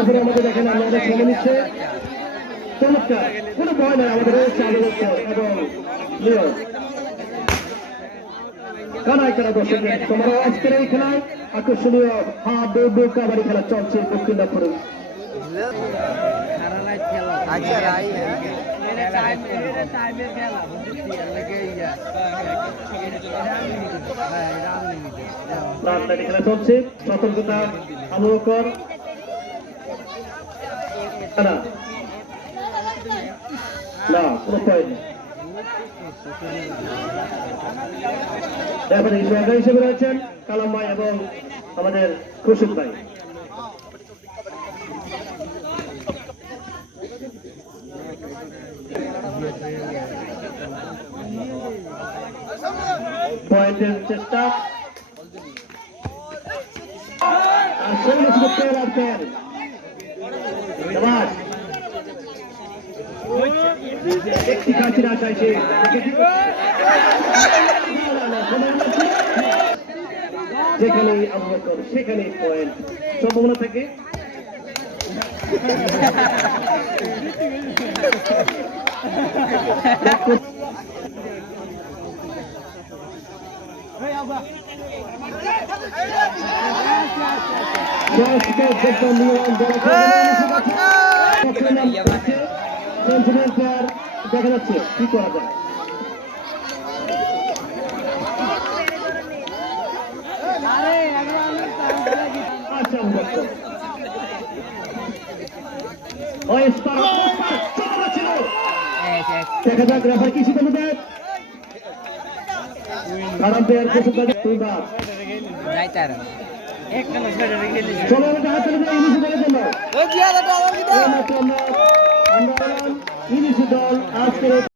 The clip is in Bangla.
তারপরে আমাদের দেখেন আমাদের নিচ্ছে। চমৎকার। কোনো ভয় নাই আমাদের রয়েছে এবং নিয়ম কানায় কানা দর্শক তোমরা আজকের এই খেলায় আকর্ষণীয় হা বউ বউ কাবাডি খেলা চলছে দক্ষিণ নাগপুরে আচ্ছা রাই। খেলা চলছে। সতর্কতা না না, কোনো পয়েন্ট এবারে সরকার হিসেবে রয়েছেন কালাম ভাই এবং আমাদের খুরশিদ ভাই। পয়েন্টের চেষ্টা। আর সেগুলো শুধু পেল আর পেল শাবাশ। একটি কাছের আশায় সে যেখানে আবহাওয়া সেখানে পয়েন্ট সম্ভাবনা থাকে দেখা যাচ্ছে কি করা যায়? আচ্ছা মুক্ত ওই স্পার স্পার ছিল। দেখা যাক রেফার কি সিদ্ধান্ত দেয় খারাপ প্লেয়ার কিছু কাজে তুই বাপ চলো হাত ইংলিশ আমরা ইংলিশ দল আজকের